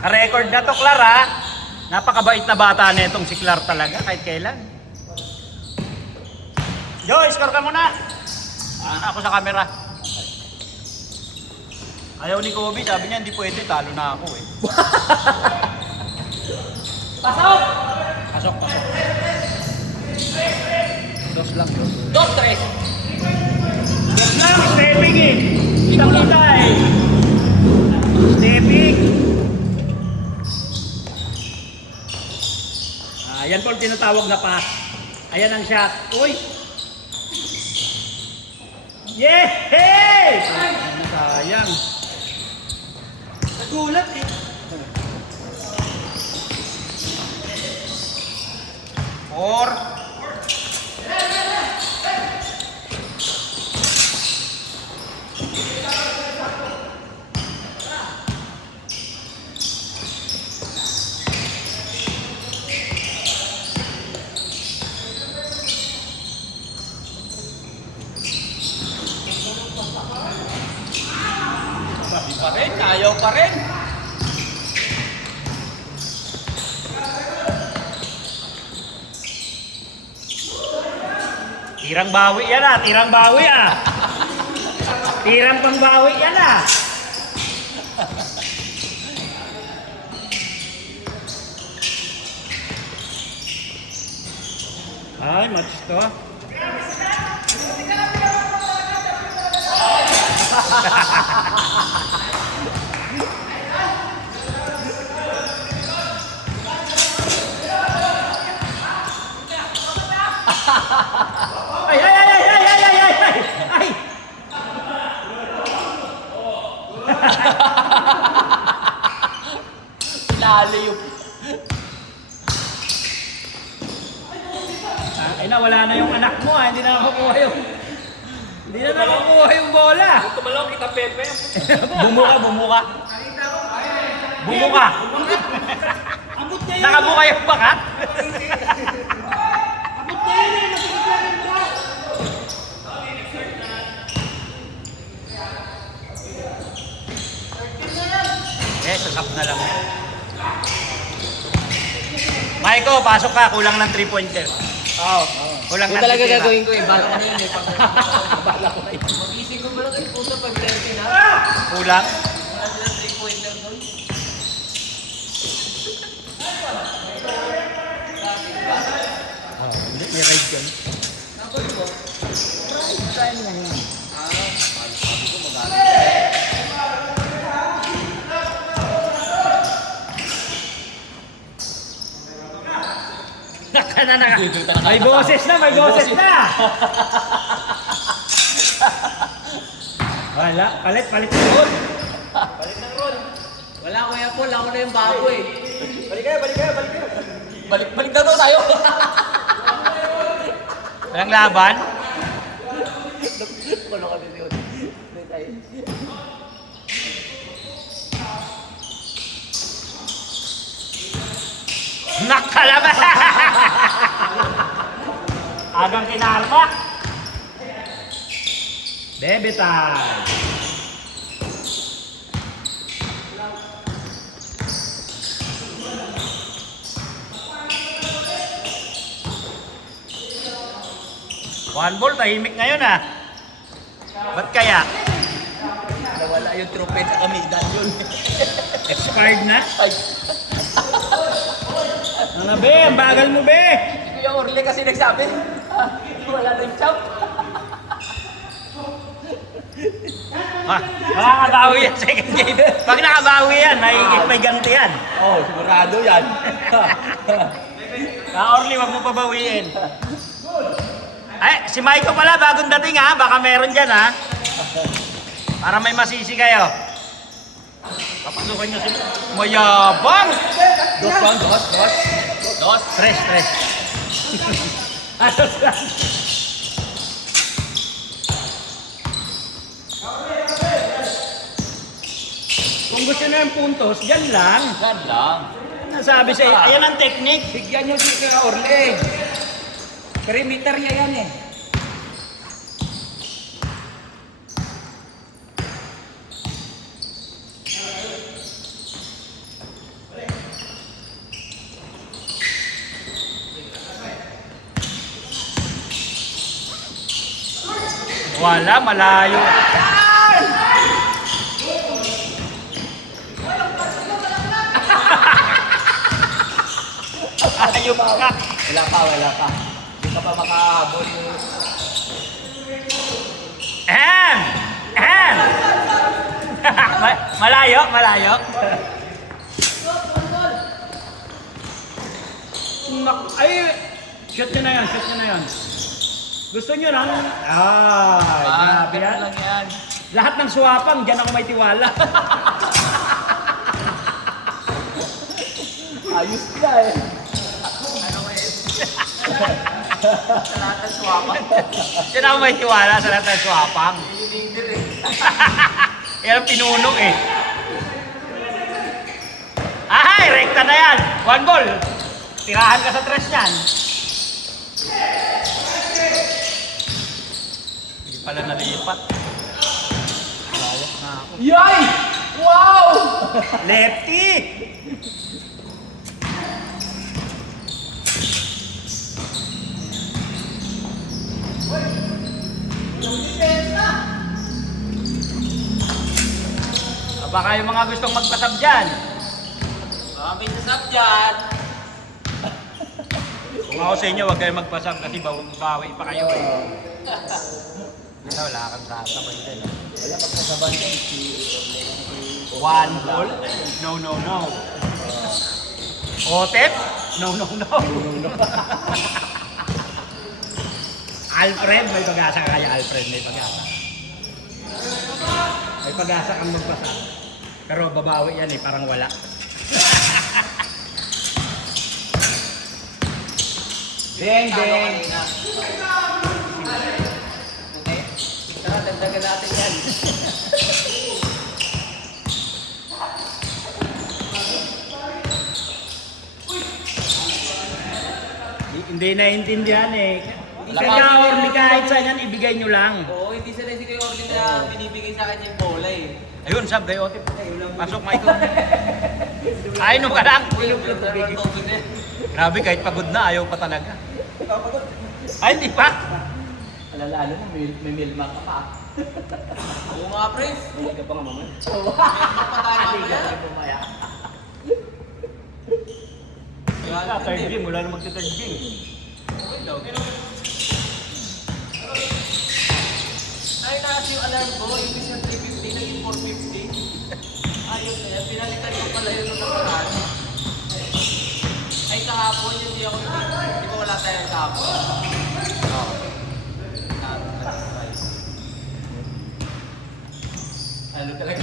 Record na to, Clar, ha? Napakabait na bata na itong si Clar talaga, kahit kailan. Joy, score ka muna. Ako sa camera. Ayaw ni Kobe, sabi niya hindi pwede, talo na ako eh. Pasok! Pasok. Dos lang. Dos, tres. Dos lang, stepping eh. Kita eh. Stepping. Yan po tinatawag na pass. Ayan ang shot. Uy! Yehey! Sayang. Nagulat eh. Four. Di pa rin, ayaw pa rin. Tirang bawi yan ah, tirang bawi ah. Tirang pangbawi yan ah. Ay, match to. Ay, ay, ay, ay, ay, ay, ay, ay, ay, ay. Lalo yung... Ay na, wala na yung anak mo ah, hindi na nakukuha yung... Hindi na nakukuha yung bola. Ito malong kita pepe. Bumuka, bumuka. Bumuka. Nakabuka yung bakat. Sasap na lang. Maiko, pasok ka. Kulang ng 3-pointer. Oo. Kulang Kung ng talaga titira. gagawin ko eh, bala ko na yun eh. Bala ko na yun. Mag-ising ko ba lang kayo puto pag 30 na? Kulang? Wala silang 3-pointer doon. Hindi, may ride yan. Nakol ko. Try lang yan. Sabi ko magalit. May boses na, may boses na! Wala, palit ng roll. Balik ng roll. Wala ko yan po, ako na yung bago eh. Balik kayo. Balik na daw tayo. Walang laban? Wala ka din yun. Nakalaban! Agang kinarma. Debit time. One ball, tahimik ngayon ah. Ba't kaya? Nawala yung trophy sa kamidal yun. Expired na? Ay, Ano be? Ang bagal mo be? si Kuya Orly kasi nagsabi, wala na yung champ. Makakabawi yan second game. Pag nakabawi yan, may ganti yan. Oh, sigurado yan. Orly, wag mo pabawiin. Ay, si Maiko pala, bagong dating ha. Baka meron dyan ha. Para may masisi kayo. Papasukan nyo sila. Mayabang! Dos. Tres. Asos lang. Kung gusto nyo ng puntos, dyan lang. Yan lang. Nasabi sa'yo, ayan ang technique. Bigyan nyo si Kuya Orly. Perimeter niya yan eh. Wala, malayo. Ayop ka. Wala pa. Hindi ka pa makahabol. Ahem! Ahem! Malayo. Ay, shoot nyo na yan. Gusto nyo lang? Grabe yan. Lang yan. Lahat ng suwapang, dyan ako may tiwala. Ayos ka eh. Ano ba yun? Sa lahat ng swapang. Dyan ako may tiwala sa lahat ng suwapang. Hinihindir eh. Yan ang pinunong eh. Ay, rekta na yan. 1 ball. Tirahan ka sa tres niyan. Hindi pala nalipat. Lawak na ako. Yay! Wow! Lefty! Baka yung mga gustong magpasab dyan. May sasap dyan. Kung ako sa inyo, huwag kayong magpasab kasi bawi pa kayo eh. Wala kang sasabay dyan. Wala magkasaban yan. 1 ball? No. Otep? No. Alfred, may pag-asa kaya Alfred, may pag-asa. May pag-asa kang magpasab. Pero babawi yan eh, parang wala. Deng! Okay. Tara, dagdagan natin yan. Hindi naiintindihan eh. Kaya or kahit saan yan, ibigay nyo lang. Oo, hindi sila si Kuya Orly na binibigay sa akin yung bola eh. Ayun, sab, kay Otep. Pasok, Michael. Ay, no ka lang. Grabe, kahit pagod na, ayaw pa talaga. Ay, hindi pa. Alala mo, may milma ka pa. Oo nga, pre. Hindi ka pa nga mamaya. Oo. Milma pa tayo mamaya. Third game, wala na magta-third game. Ay, naas yung alarm ko. Ibig sa 350, naging 450. Ayun na yan. Pinalitan ko pala yun nung nakaraan. Ay, kahapon, hindi ako di ba wala tayong kahapon? Oo. Ano talaga?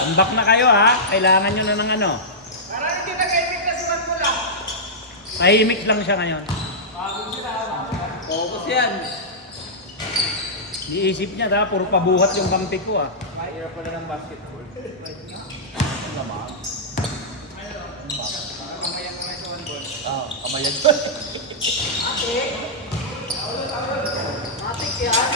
Comeback na kayo ha. Kailangan nyo na ng ano. Parang hindi nag-ibig na sulat mo lang. Tahimik lang siya ngayon. Focus yan. Iisip niya ha, puro pabuhat yung kampi ko ah. Mahirap pala ng basketball. Ano naman? Oo, kamayan ko. Matik yan.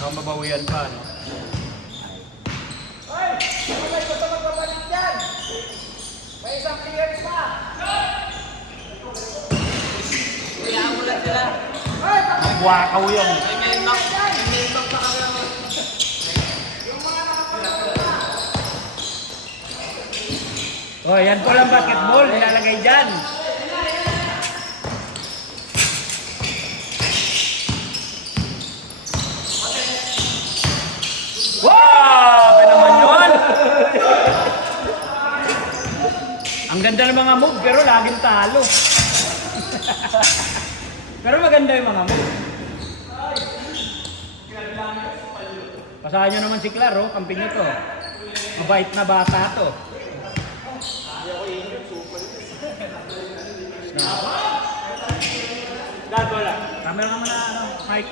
So, mabawian pa, no? Hoy! Ano may gusto magpapalik dyan? May isang clear pa! Kailangan mo lang sila. Hoy! Wakaw yun. May mailbox pa kami naman. Oh, yan po lang basketball. Nilalagay dyan. Wow! Ano naman yun? Ang ganda ng mga move, pero laging talo. Pero maganda yung mga move. Pasahan nyo naman si Claro, kampi nyo to. Mabait na bata to. Wala. Camera naman na ano, mic.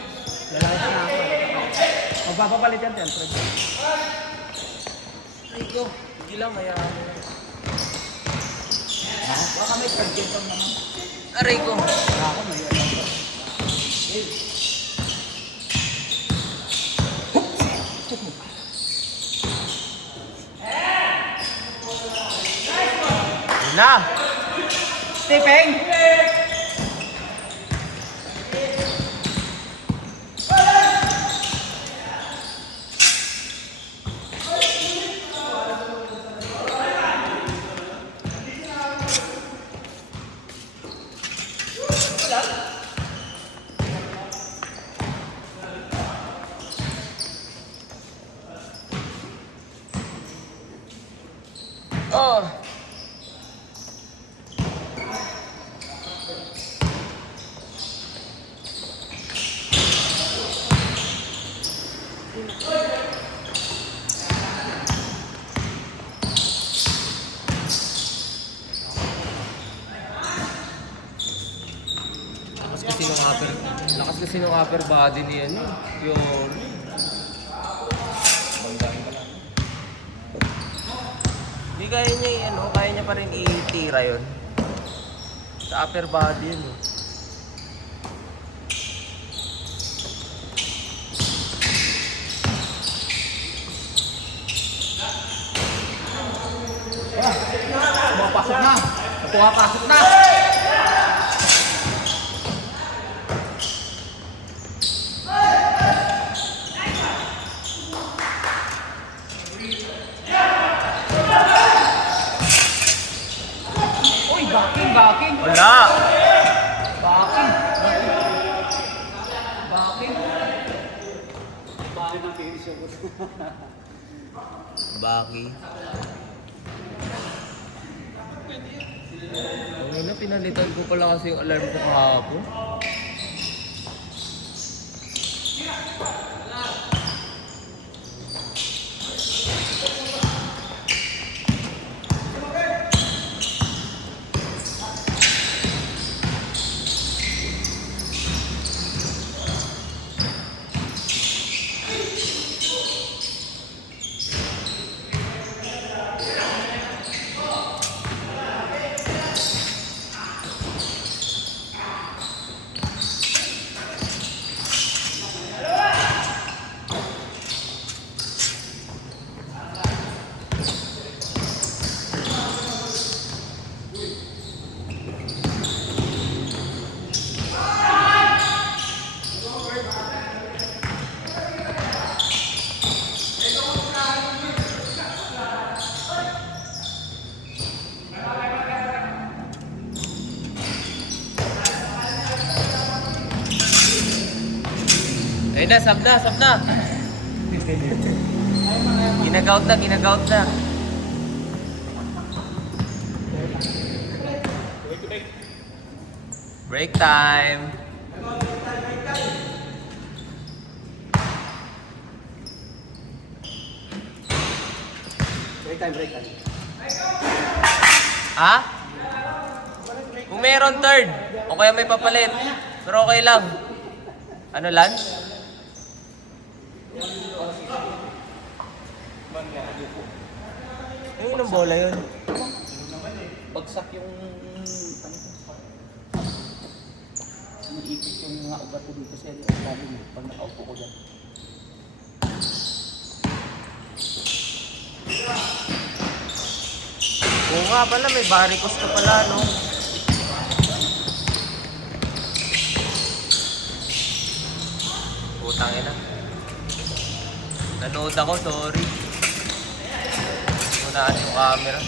Lalaki na ako. Magpapapalit yan, Alfred. Rico, hindi lang hayaan mo. Baka may target ang naman. Rico. Ako may ano. Na! Tipeng! Oh! Lakas kasi ng upper body ni ano, yung hindi kaya niya ano, kaya niya pa rin itira yun. Sa upper body yun. Pumapasok na! Pumapasok na! Backing. Wala! Backing. Backing ang finish ako. Baki. Ano na, pinalitan ko pala kasi yung alarm ko kahapon. Ayun na, sab na. Ginagaut na. Break time. Break time. Ha? Kung meron third, o kaya may papalit. Pero okay lang. Ano, lunch? Ayun ang bola yun. Bagsak yung umiikot yung mga ugat ko dito sa ilalim pag nakaupo ko dyan. Oo nga pala, may varicose ka pala, no? Putang ina. Nanood ako, sorry. Unaan yung camera.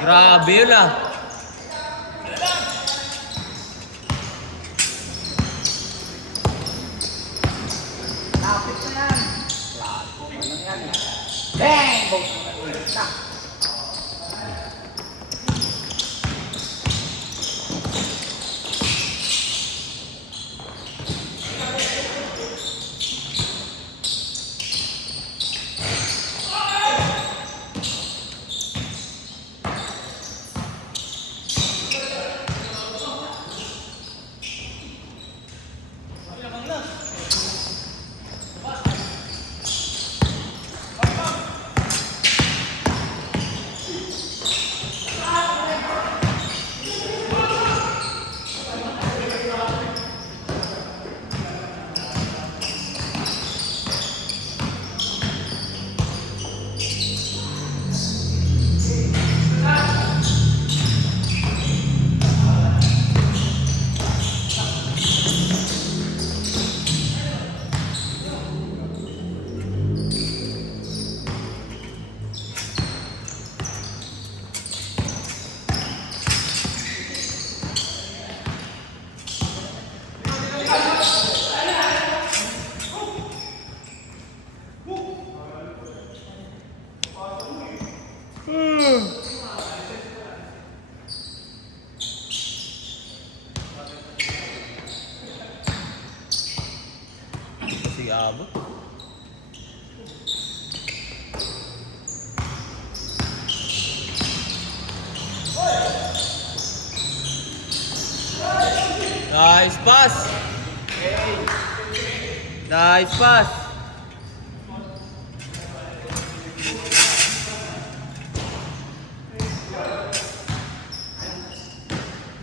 Grabe yun ah. Lapit na yan! Bang! Di abot. Nice pass! Nice pass!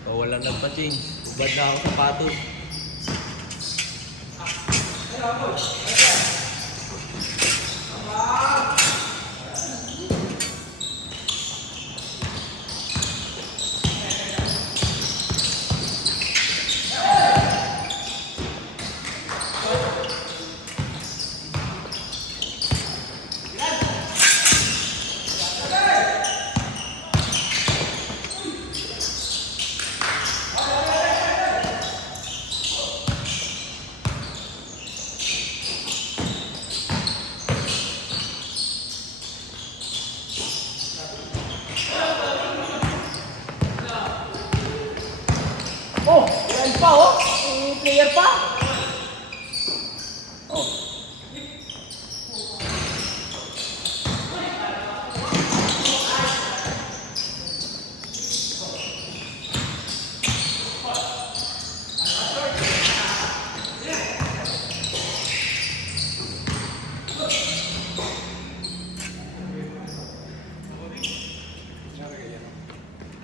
Walang nagpa-change. Ubad na ako sapatos. Oh, yan pa oh. May player pa. Oh.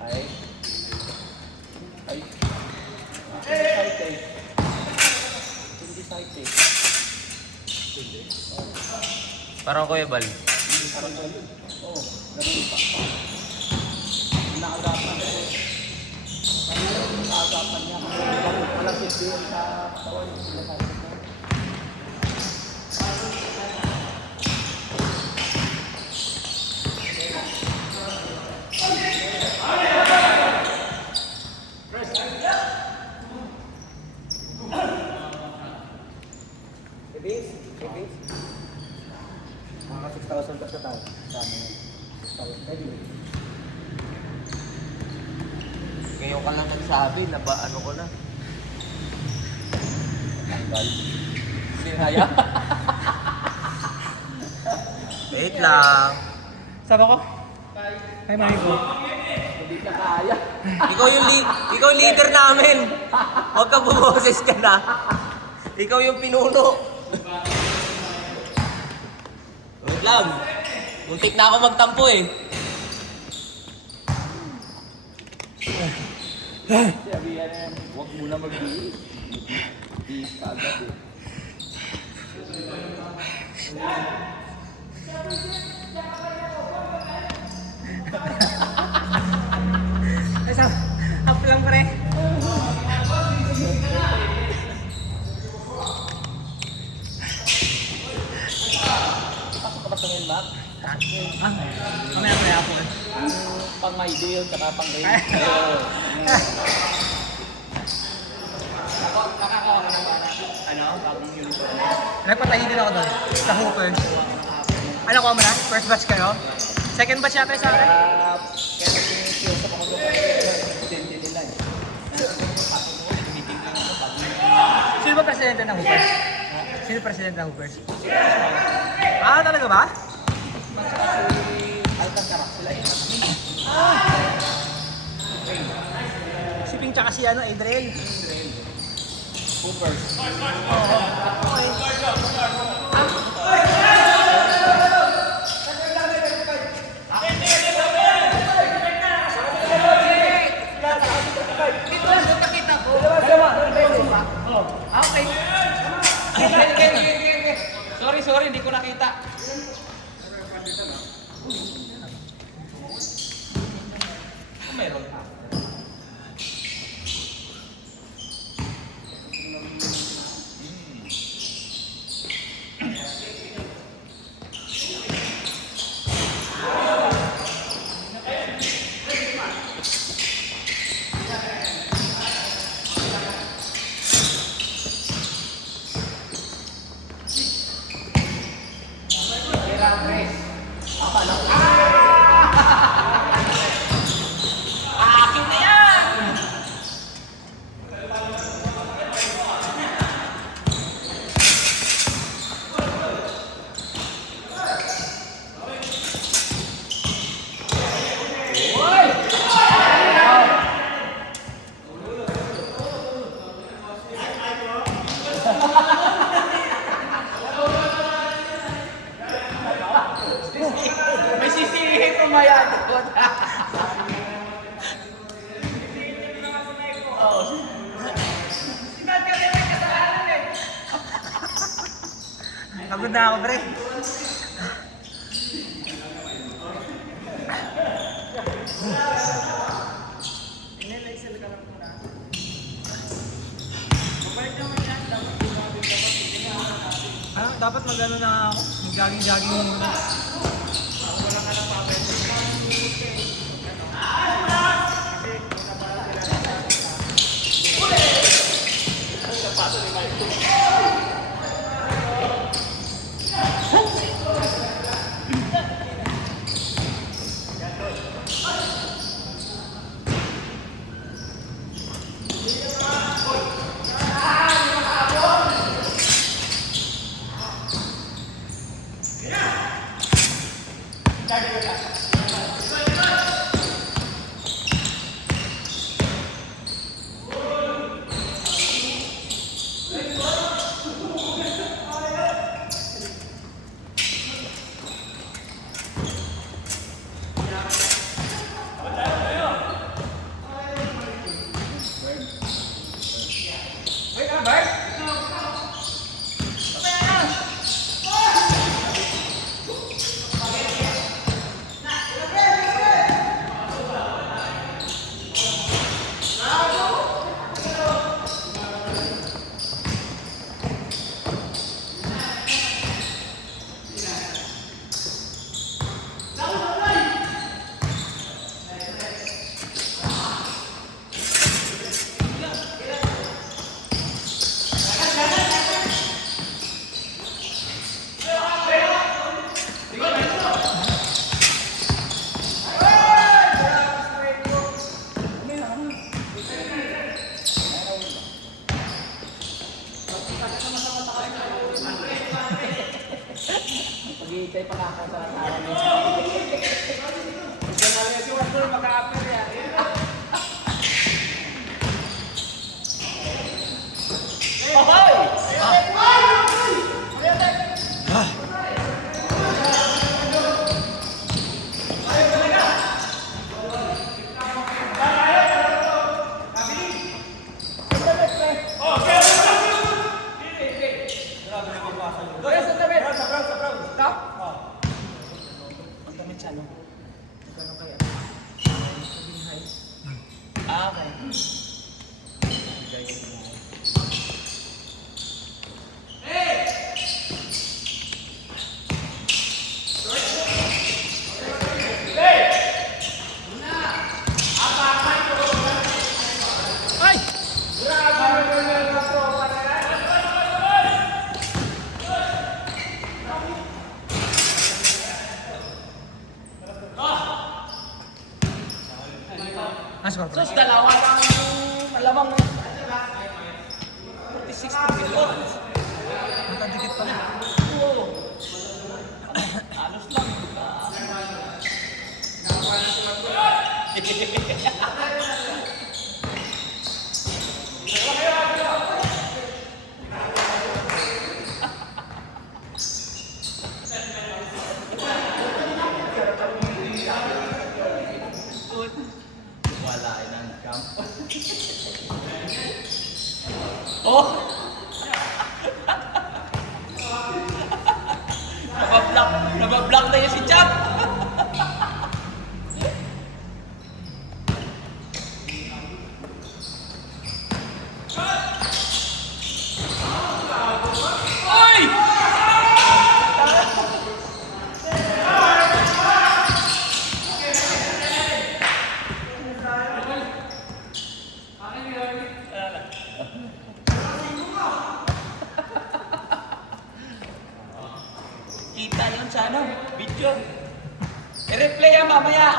Ay. Ay. Hindi site eh. Parang Kuya Bal. Parang ganun. Oo, ganun pa. Nakagapan ko. Nakagapan niya. Walang silbihan sa katawan. Sinasabi ko. Mga 6,000 pa sa tao. Dami yan. 6,000. Pwede yun. Ngayon ka lang nagsabi na ba ano ko na? Tanggal. Sinaya. Wait lang. Sabi ko? Ay, mami ko. Hindi ka kaya. Ikaw yung leader namin. Huwag ka bumoses ka na. Ikaw yung pinuno. Wait lang. Muntik na ako magtampo eh. Sabihan na yan. Huwag muna mag-bihis. Bihis ka agad eh. Ay, up lang pre. Pasok ka ba sa ngayon, Mac? Mamaya pre ako eh. Pang my deal, tsaka pang rain. Nagpatahi din ako doon. Sa Hoopers. Ano ko mo na? First batch kayo? Second batch yata sa akin. Kaya nag-kiosok ako doon. Presidente nila eh. Sino ba presidente ng Hoopers? Sino presidente ng Hoopers? Ah, talaga ba? Matsaka si Alcantara, sila eh. Si Ping tsaka si ano, Adriel. Hoopers. Okay. Sorry, hindi ko nakita. Meron. Pagod na ako, pre. Ano, dapat mag-ano na ako. Mag-jogging-jogging muna. Pag-iitay pa nakakasalasawa niya. Si Walter maka-appear yan. Ang damit siya, no? Nagano kaya? Okay. Ano score, pre? Sus, dalawa lang malamang 46 per kilo. Nakadikit pala. Oo. Alos lang. Wala nang camp. Oh! Nabablock na yun si Chap! Oy! Kita yun sa ano, video. I-replay yan mamaya.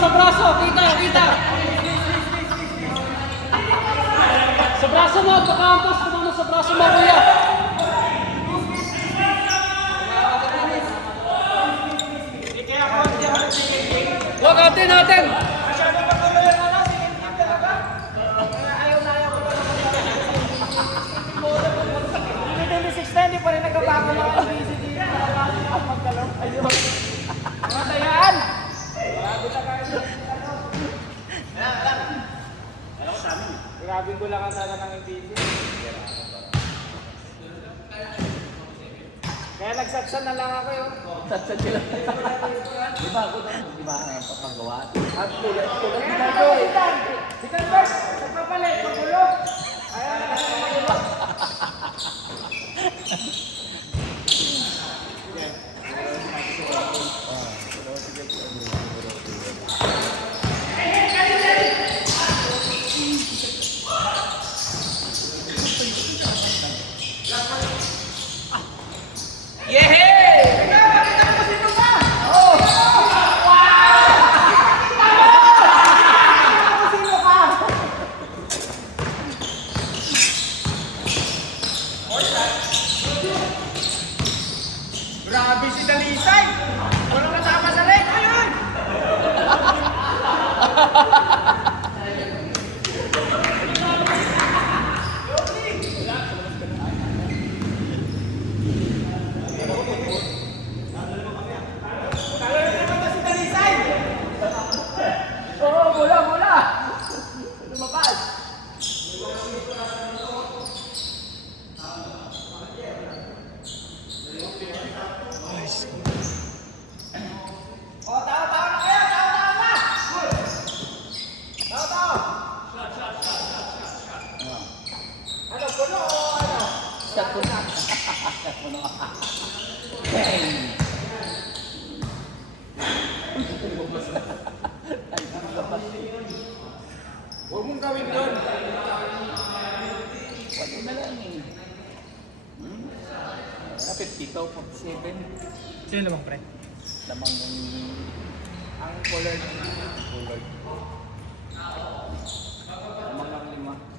sa braso. Kita, kita. Sa braso mo, pagkaampas ko muna sa braso mo, kuya. Huwag natin. Hindi pa rin nagkabago mga busy dito. Magdalaw kayo. Mga tayan! Grabe ko lang ang sana ng busy. Kaya nagsatsan na lang ako yun. Tatsan sila. Di ba ako na? Di ba ang papagawa? At tulad nila ito eh. Sitan first! Nagpapalit! Magulo! Ayan na lang magulo. Grabe si Dalisay! Walang kasama sa leg! Ayun! Oo, mula! Lumabas! Shot ko na. Huwag mong gawin doon. Wala na lang eh. 52, 47. Sino namang pre? Lamang yung... Ang color. Lamang ng 5.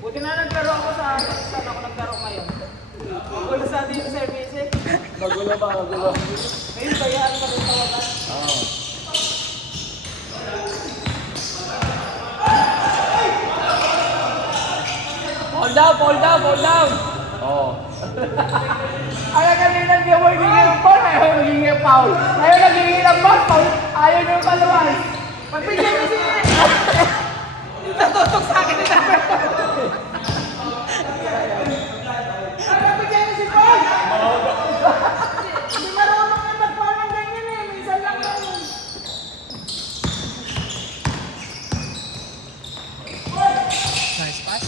Buti na naglaro ako saan ako naglaro ngayon. Magulo sa ating service eh. Magulo ba? Magulo. Ngayon bayaan ka rin tawagan. Oo. Fall down! Oo. Ayaw kanina hindi mo hingin ng ball, ayaw hingin ng foul. Ayaw nagingin ng ball, foul. Ayaw nyo yung paluwas. Pagbigyan mo siya. Natutok sa akin ni Roberto. Ayaw pagbigyan mo si Paul. Hindi marunong na mag-foul ng ganyan eh. Minsan lang yun. Nice pass.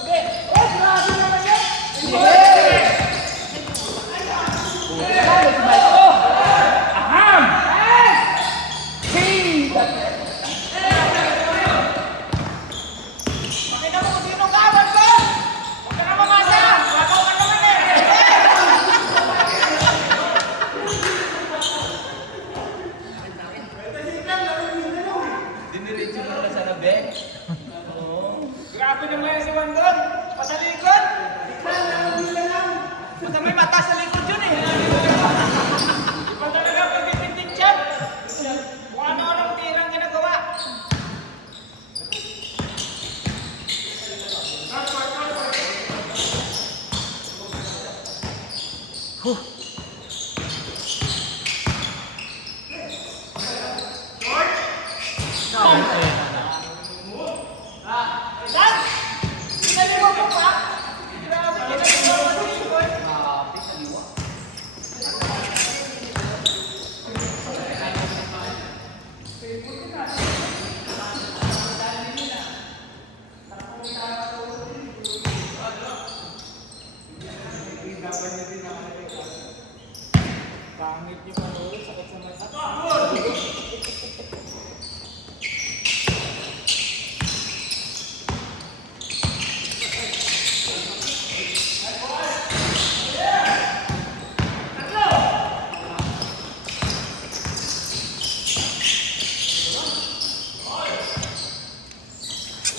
Okay. Oh, grabe naman yan. Pangit yung ano, sakit sa mata.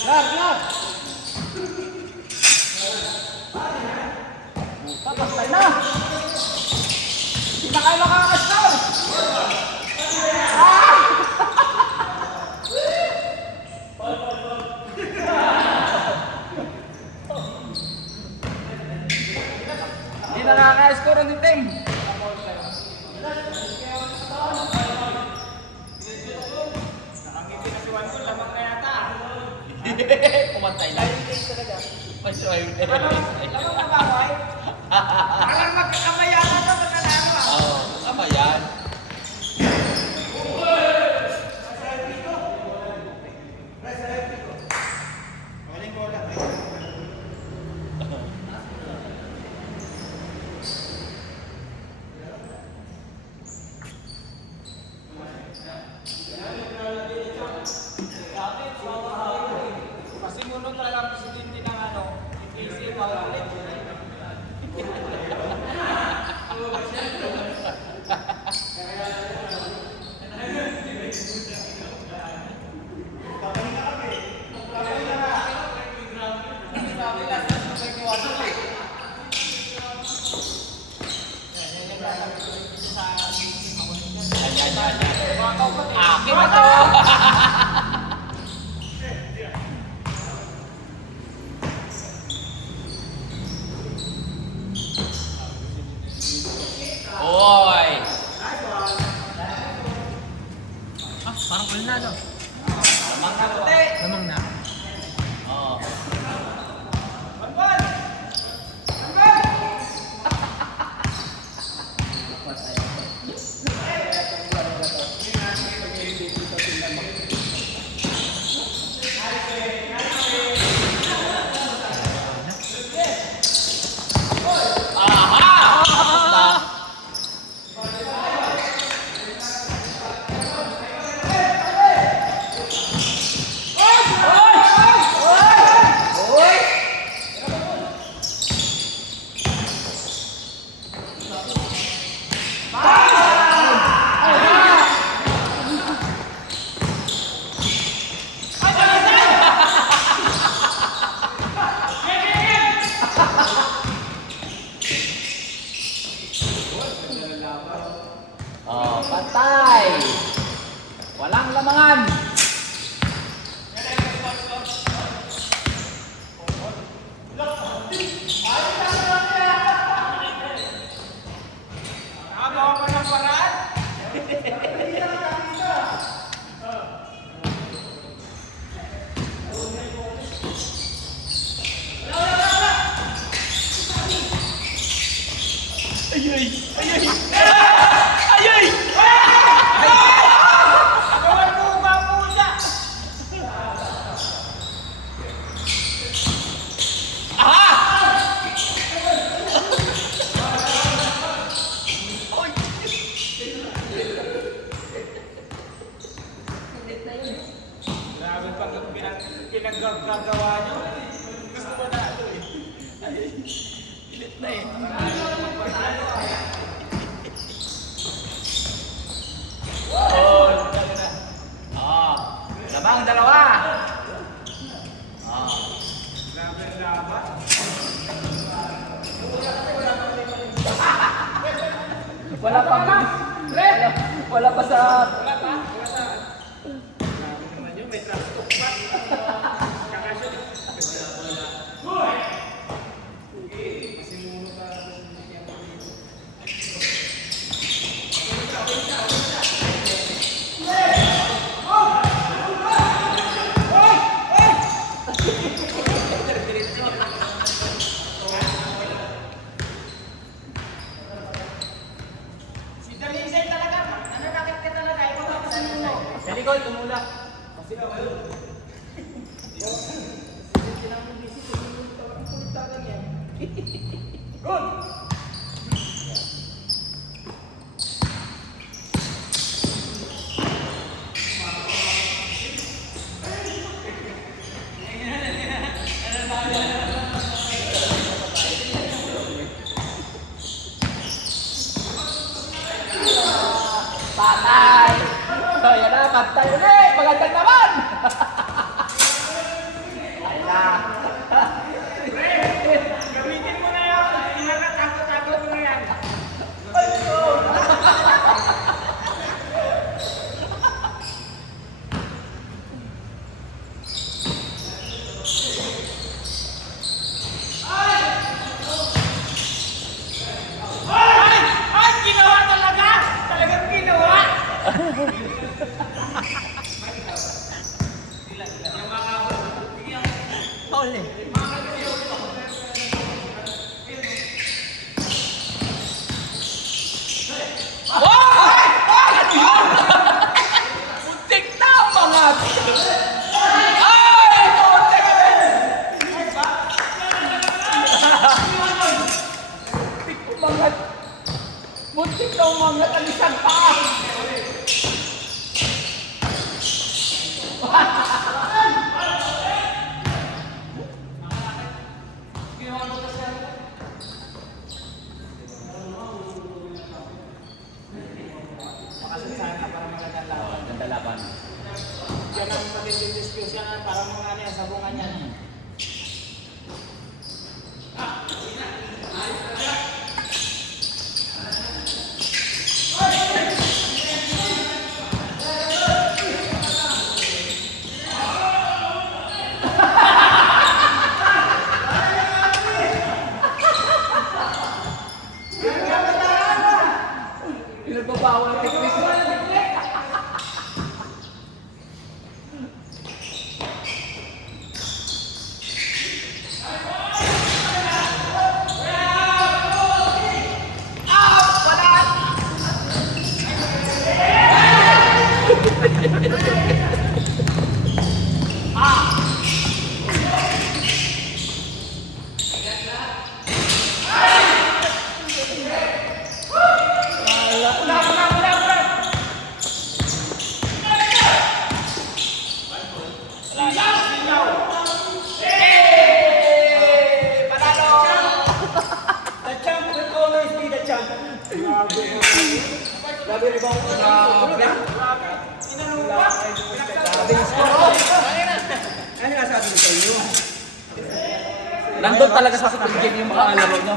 Lag, lag! Papastay na! Hindi na kayo makakasal! Hindi na nakaka-score ang team! Pumatay lang. Masway. Parang magkakamayanan ka magkalaro ah! Oo, tama yan. Pasimunod talaga ang presidente ng ano, PPC, paulit. Akin na to. Oy! Ah, parang all na, no? Lamang na puti. Lamang na. Oo. Oh, patay! Walang lamangan! Grabe pag pinaggagawa nyo. Gusto mo na ito eh. Ilit na eh. Oh, lamang dalawa. Grabe ang laban. Wala pa ba? Wala pa sa... Wala pa? Wala sa... Grabe naman yun. May trash talk pa. Kakasya. Masimuno ka. Si Dalisay talaga. Nananakit ka talaga. Ikaw ba sa mo? Sa likod, tumulak. Patay! So, yan na, patay ulit! Magandang naman! Ay na! Gamitin mo na yan. Takot-takot mo na yan. Ay! Ginawa talaga! Talagang ginawa! Foul eh. Muntik na ang mga... Ay! Muntik! Muntik umangat. Muntik na umangat ang isang paa. Ganda laban. Yan ang magiging diskusyon para mga ano yan, sabungan yan. Pinagbabawal ang teknik. The champ will always be the champ. Grabe rin ba? Grabe. Grabe yung score. Ano nasabi ko sa inyo? Nandun talaga sa game yung mga alaro, no?